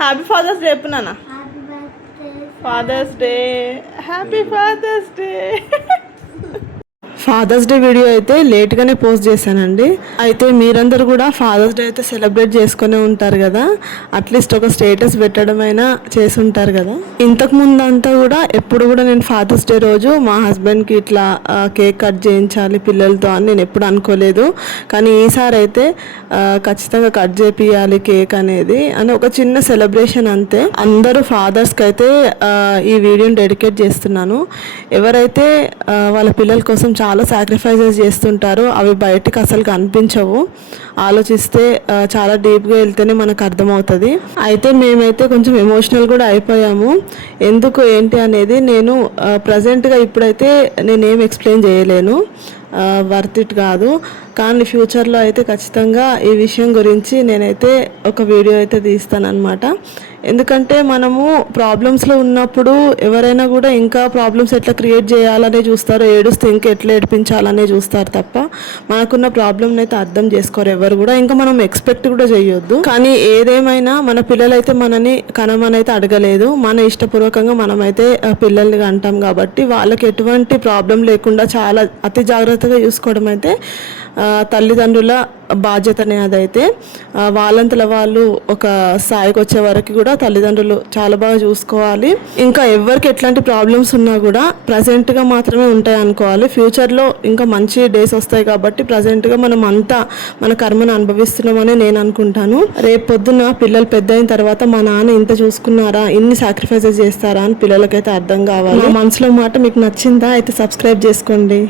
Happy father's day చెప్పు నాన్న. Father's day, happy father's day. Father's day video అయితే లేట్గానే పోస్ట్ చేశానండి. అయితే మీరందరూ కూడా ఫాదర్స్ డే అయితే సెలబ్రేట్ చేసుకునే ఉంటారు కదా, అట్లీస్ట్ ఒక స్టేటస్ పెట్టడం అయినా చేసి ఉంటారు కదా. ఇంతకు ముందు అంతా కూడా ఎప్పుడు కూడా నేను ఫాదర్స్ డే రోజు మా హస్బెండ్కి ఇట్లా కేక్ కట్ చేయించాలి పిల్లలతో అని నేను ఎప్పుడు అనుకోలేదు. కానీ ఈసారి అయితే ఖచ్చితంగా కట్ చేపియాలి కేక్ అనేది అని ఒక చిన్న సెలబ్రేషన్ అంతే. అందరూ ఫాదర్స్కి అయితే ఈ వీడియోని డెడికేట్ చేస్తున్నాను. ఎవరైతే వాళ్ళ పిల్లల కోసం చాలా సాక్రిఫైజెస్ చేస్తుంటారు, అవి బయటకు అసలు కనిపించవు. ఆలోచిస్తే చాలా డీప్గా వెళ్తేనే మనకు అర్థమవుతుంది. అయితే మేమైతే కొంచెం ఎమోషనల్ కూడా అయిపోయాము. ఎందుకు ఏంటి అనేది నేను ప్రజెంట్గా ఇప్పుడైతే నేనేం ఎక్స్ప్లెయిన్ చేయలేను, వర్త్ ఇట్ కాదు. కానీ ఫ్యూచర్లో అయితే ఖచ్చితంగా ఈ విషయం గురించి నేనైతే ఒక వీడియో అయితే తీస్తానన్నమాట. ఎందుకంటే మనము ప్రాబ్లమ్స్లో ఉన్నప్పుడు ఎవరైనా కూడా ఇంకా ప్రాబ్లమ్స్ ఎట్లా క్రియేట్ చేయాలనే చూస్తారు, ఏడుస్తే ఇంకా ఎట్లా ఏడిపించాలనే చూస్తారు తప్ప మనకున్న ప్రాబ్లమ్ని అయితే అర్థం చేసుకోరు ఎవరు కూడా. ఇంకా మనం ఎక్స్పెక్ట్ కూడా చేయొద్దు. కానీ ఏదేమైనా మన పిల్లలైతే మనని కనమనైతే అడగలేదు, మన ఇష్టపూర్వకంగా మనమైతే పిల్లల్ని అంటాం కాబట్టి వాళ్ళకి ఎటువంటి ప్రాబ్లం లేకుండా చాలా అతి జాగ్రత్తగా చూసుకోవడం అయితే తల్లిదండ్రుల బాధ్యతనే. అదైతే వాళ్ళంతలో వాళ్ళు ఒక స్థాయికి వచ్చే వరకు కూడా తల్లిదండ్రులు చాలా బాగా చూసుకోవాలి. ఇంకా ఎవరికి ఎట్లాంటి ప్రాబ్లమ్స్ ఉన్నా కూడా ప్రజెంట్గా మాత్రమే ఉంటాయి అనుకోవాలి. ఫ్యూచర్లో ఇంకా మంచి డేస్ వస్తాయి కాబట్టి ప్రజెంట్గా మనం అంతా మన కర్మను అనుభవిస్తున్నామని నేను అనుకుంటాను. రేపు పొద్దున్న పిల్లలు పెద్ద అయిన తర్వాత మా నాన్న ఇంత చూసుకున్నారా, ఇన్ని సాక్రిఫైసెస్ చేస్తారా అని పిల్లలకైతే అర్థం కావాలి. మనసులో మాట మీకు నచ్చిందా అయితే సబ్స్క్రైబ్ చేసుకోండి.